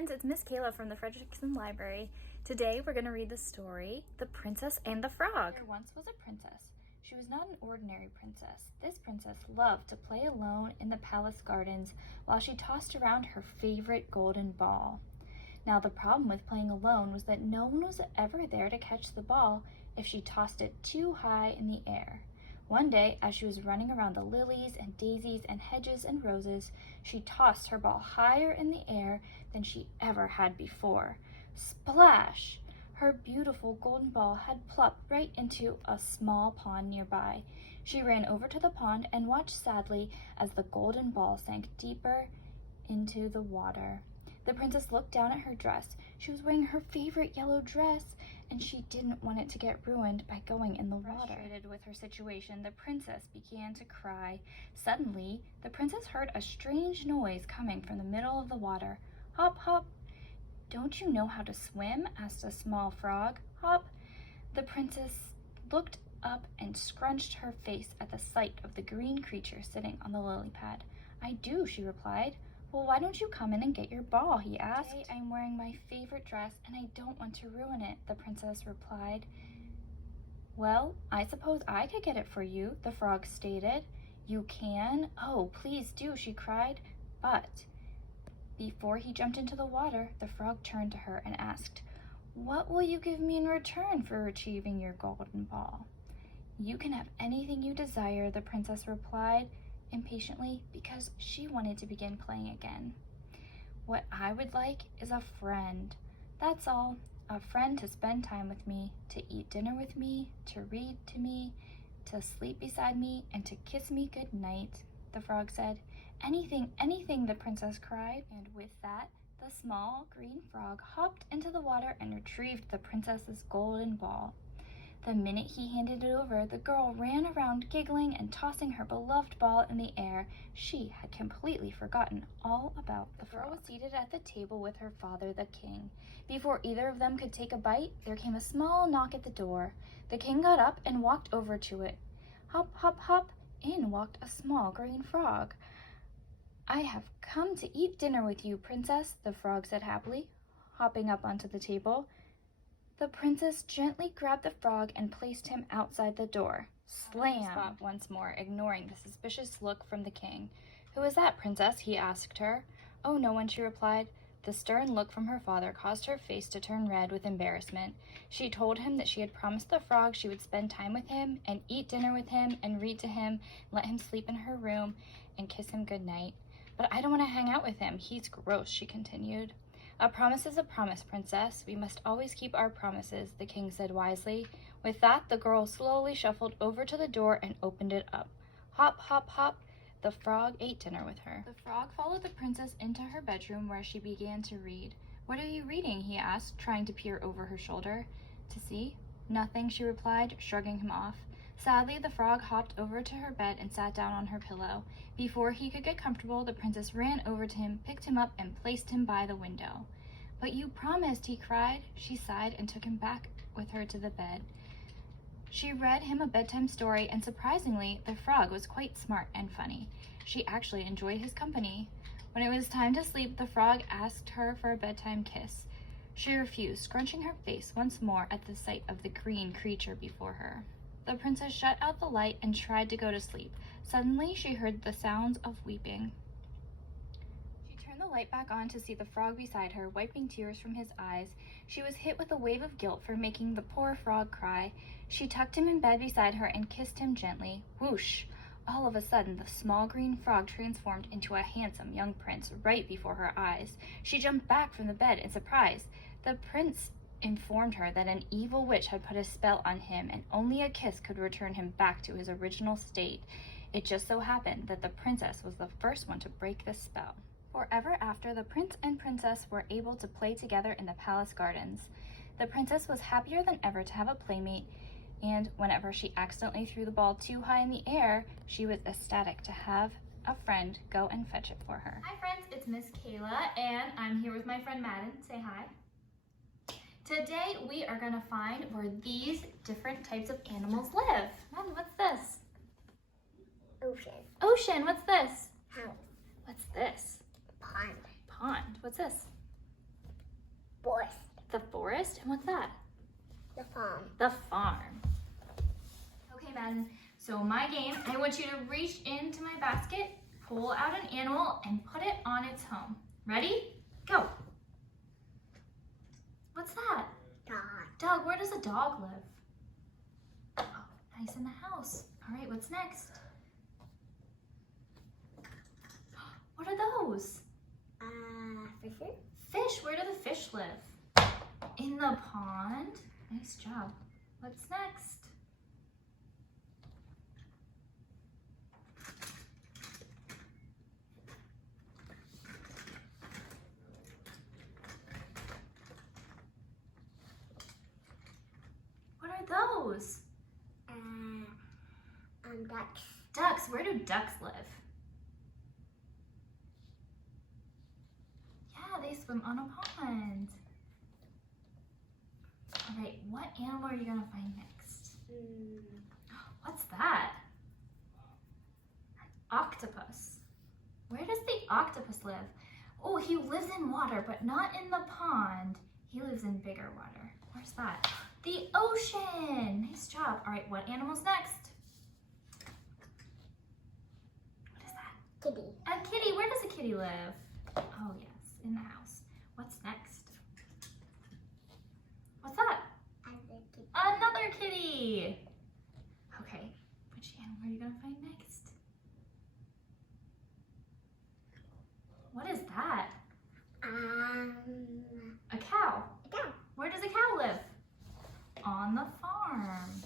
friends, it's Miss Kayla from the Frederickson Library. Today we're going to read the story, The Princess and the Frog. There once was a princess. She was not an ordinary princess. This princess loved to play alone in the palace gardens while she tossed around her favorite golden ball. Now the problem with playing alone was that no one was ever there to catch the ball if she tossed it too high in the air. One day, as she was running around the lilies and daisies and hedges and roses, she tossed her ball higher in the air than she ever had before. Splash! Her beautiful golden ball had plopped right into a small pond nearby. She ran over to the pond and watched sadly as the golden ball sank deeper into the water. The princess looked down at her dress. She was wearing her favorite yellow dress, and she didn't want it to get ruined by going in the water. Frustrated with her situation, the princess began to cry. Suddenly, the princess heard a strange noise coming from the middle of the water. Hop, hop. Don't you know how to swim? Asked a small frog. Hop. The princess looked up and scrunched her face at the sight of the green creature sitting on the lily pad. I do, she replied. Well, why don't you come in and get your ball, he asked. Today I'm wearing my favorite dress and I don't want to ruin it, the princess replied. Well, I suppose I could get it for you, the frog stated. You can? Oh, please do, she cried. But before he jumped into the water, the frog turned to her and asked, what will you give me in return for achieving your golden ball? You can have anything you desire, the princess replied impatiently, because she wanted to begin playing again. What I would like is a friend. That's all. A friend to spend time with me, to eat dinner with me, to read to me, to sleep beside me, and to kiss me good night, the frog said. Anything, anything, the princess cried. And with that, the small green frog hopped into the water and retrieved the princess's golden ball. The minute he handed it over, the girl ran around giggling and tossing her beloved ball in the air. She had completely forgotten all about the frog. The girl was seated at the table with her father, the king. Before either of them could take a bite, there came a small knock at the door. The king got up and walked over to it. Hop, hop, hop, in walked a small green frog. I have come to eat dinner with you, princess, the frog said happily, hopping up onto the table. The princess gently grabbed the frog and placed him outside the door. Slam! Once more, ignoring the suspicious look from the king. Who is that, princess? He asked her. Oh, no one, she replied. The stern look from her father caused her face to turn red with embarrassment. She told him that she had promised the frog she would spend time with him and eat dinner with him and read to him, let him sleep in her room and kiss him good night. But I don't want to hang out with him. He's gross, she continued. A promise is a promise, princess. We must always keep our promises, the king said wisely. With that, the girl slowly shuffled over to the door and opened it up. Hop, hop, hop. The frog ate dinner with her. The frog followed the princess into her bedroom where she began to read. What are you reading? He asked, trying to peer over her shoulder. To see? Nothing, she replied, shrugging him off. Sadly, the frog hopped over to her bed and sat down on her pillow. Before he could get comfortable, the princess ran over to him, picked him up, and placed him by the window. But you promised, he cried. She sighed and took him back with her to the bed. She read him a bedtime story, and surprisingly, the frog was quite smart and funny. She actually enjoyed his company. When it was time to sleep, the frog asked her for a bedtime kiss. She refused, scrunching her face once more at the sight of the green creature before her. The princess shut out the light and tried to go to sleep. Suddenly, she heard the sounds of weeping. She turned the light back on to see the frog beside her, wiping tears from his eyes. She was hit with a wave of guilt for making the poor frog cry. She tucked him in bed beside her and kissed him gently. Whoosh! All of a sudden, the small green frog transformed into a handsome young prince right before her eyes. She jumped back from the bed in surprise. The prince informed her that an evil witch had put a spell on him and only a kiss could return him back to his original state. It just so happened that the princess was the first one to break the spell. Forever after, the prince and princess were able to play together in the palace gardens. The princess was happier than ever to have a playmate, and whenever she accidentally threw the ball too high in the air, she was ecstatic to have a friend go and fetch it for her. Hi friends, it's Miss Kayla, and I'm here with my friend Madden. Say hi. Today we are going to find where these different types of animals live. Madden, what's this? Ocean. Ocean, what's this? House. What's this? Pond. Pond. What's this? Forest. The forest? And what's that? The farm. The farm. Okay, Madden. So my game, I want you to reach into my basket, pull out an animal, and put it on its home. Ready? Go. What's that? Dog. Dog. Where does a dog live? Oh, nice, in the house. All right, what's next? What are those? Fisher. Fish. Where do the fish live? In the pond. Nice job. What's next? What are those? Ducks. Ducks. Where do ducks live? Yeah, they swim on a pond. All right, what animal are you gonna find next? What's that? An octopus. Where does the octopus live? Oh, he lives in water, but not in the pond. He lives in bigger water. Where's that? The ocean. Nice job. All right, what animal's next? What is that? Kitty. A kitty. Where does a kitty live? Oh, yes, in the house. What's next? What's that? Kitty. Another kitty. Okay, which animal are you gonna find next? What is that? A cow. A cow. Where does a cow live? On the farm.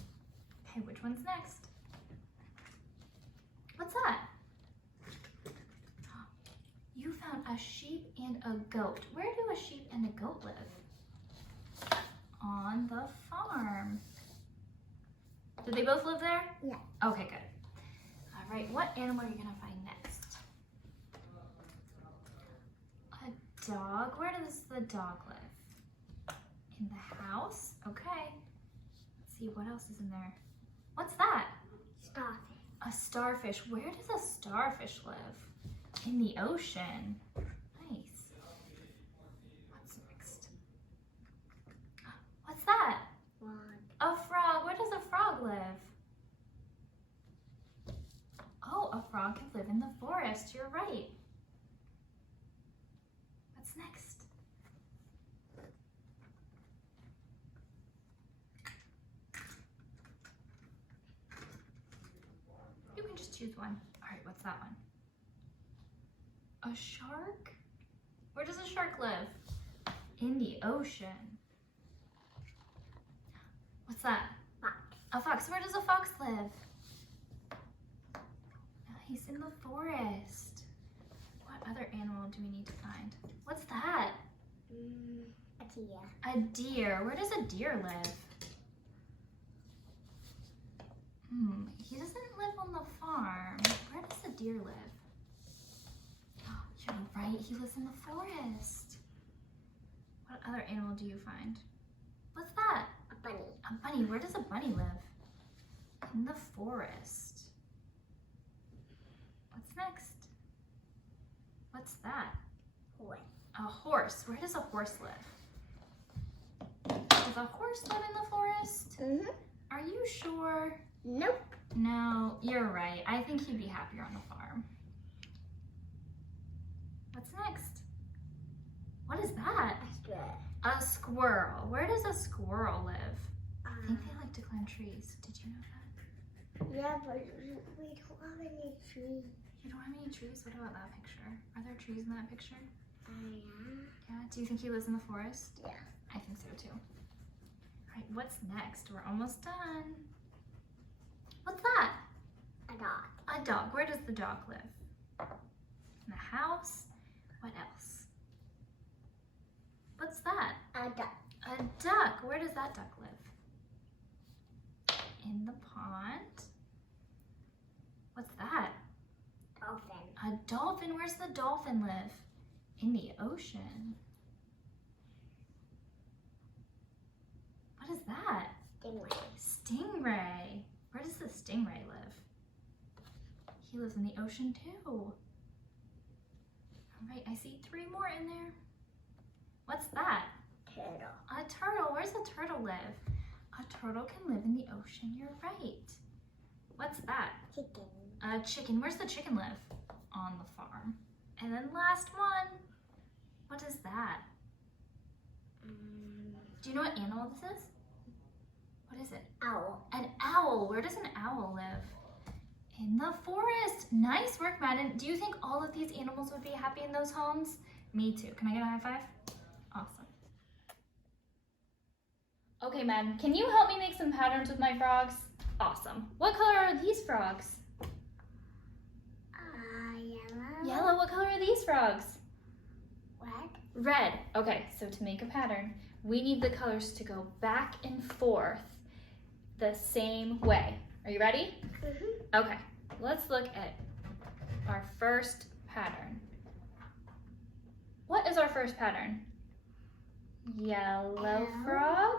Okay, which one's next? What's that? You found a sheep and a goat. Where do a sheep and a goat live? On the farm. Do they both live there? Yeah. Okay, good. All right, what animal are you gonna find next? A dog. Where does the dog live? In the house? Okay. Let's see, what else is in there? What's that? Starfish. A starfish. Where does a starfish live? In the ocean. Nice. What's next? What's that? Frog. A frog. Where does a frog live? Oh, a frog can live in the forest. You're right. What's next? You can just choose one. All right, what's that one? A shark? Where does a shark live? In the ocean. What's that? Fox. A fox. Where does a fox live? He's in the forest. What other animal do we need to find? What's that? A deer. A deer. Where does a deer live? He doesn't live on the farm. Where does a deer live? Oh, you're right. He lives in the forest. What other animal do you find? What's that? A bunny. A bunny. Where does a bunny live? In the forest. What's next? What's that? Horse. A horse. Where does a horse live? Does a horse live in the forest? Are you sure? Nope. No, you're right. I think he'd be happier on the farm. What's next? What is that? A squirrel. A squirrel. Where does a squirrel live? I think they like to climb trees. Did you know that? Yeah, but we don't have any trees. You don't have any trees? What about that picture? Are there trees in that picture? Yeah. Yeah. Do you think he lives in the forest? Yeah. I think so too. All right, what's next? We're almost done. What's that? A dog. A dog. Where does the dog live? In the house? What else? What's that? A duck. A duck. Where does that duck live? In the pond. What's that? Dolphin. A dolphin. Where's the dolphin live? In the ocean. What is that? Stingray. Stingray. Where does the stingray live? He lives in the ocean too. All right, I see 3 more in there. What's that? a turtle live? A turtle can live in the ocean, you're right. What's that? Chicken. A chicken. Where's the chicken live? On the farm. And then last one. What is that? Do you know what animal this is? What is it? Owl. An owl. Where does an owl live? In the forest. Nice work, Madden. Do you think all of these animals would be happy in those homes? Me too. Can I get a high five? Awesome. Okay, Madden, can you help me make some patterns with my frogs? Awesome. What color are these frogs? Yellow. Yellow. What color are these frogs? Red. Red. Okay, so to make a pattern, we need the colors to go back and forth the same way. Are you ready? Mm-hmm. Okay, let's look at our first pattern. What is our first pattern? Yellow frog,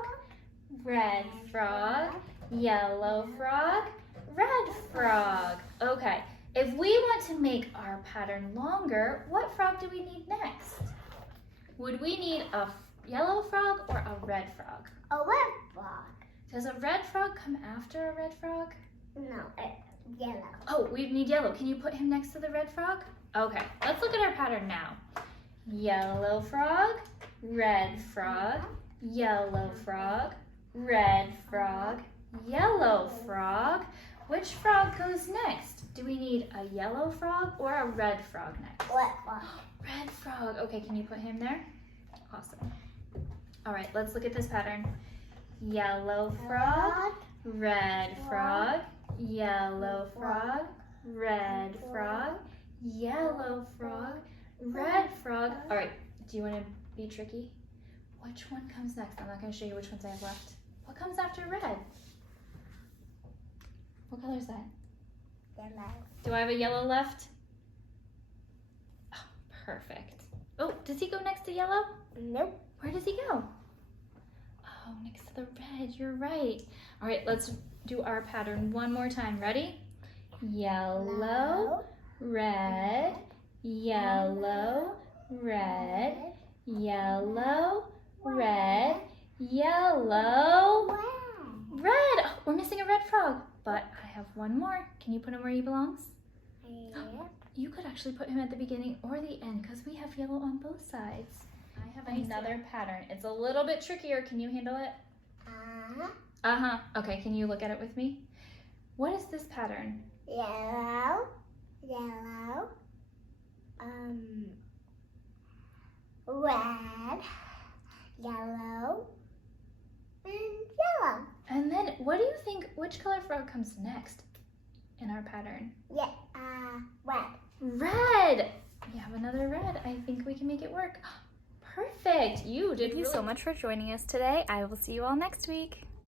red frog, yellow frog, red frog. Okay, if we want to make our pattern longer, what frog do we need next? Would we need a yellow frog or a red frog? A red frog. Does a red frog come after a red frog? No, yellow. Oh, we need yellow. Can you put him next to the red frog? Okay, let's look at our pattern now. Yellow frog, red frog, yellow frog, red frog, yellow frog. Which frog goes next? Do we need a yellow frog or a red frog next? Red frog. Red frog. Okay, can you put him there? Awesome. All right, let's look at this pattern. Yellow frog, red frog, yellow frog, red frog, yellow frog, red frog. All right, do you want to be tricky? Which one comes next? I'm not going to show you which ones I have left. What comes after red? What color is that? Yellow. Do I have a yellow left? Oh, perfect. Oh, does he go next to yellow? Nope. Where does he go? Oh, next to the red, you're right. All right, let's do our pattern one more time. Ready? Yellow, red, yellow, red, yellow, red, yellow, Wow. red. Oh, we're missing a red frog, but I have one more. Can you put him where he belongs? Yep. You could actually put him at the beginning or the end because we have yellow on both sides. I have another pattern. It's a little bit trickier. Can you handle it? Uh-huh. Okay, can you look at it with me? What is this pattern? Yellow. Yellow. Red. Yellow. And yellow. And then what do you think, which color frog comes next in our pattern? Yeah. Red. Red! We have another red. I think we can make it work. Perfect. You did Thank you so much for joining us today. I will see you all next week.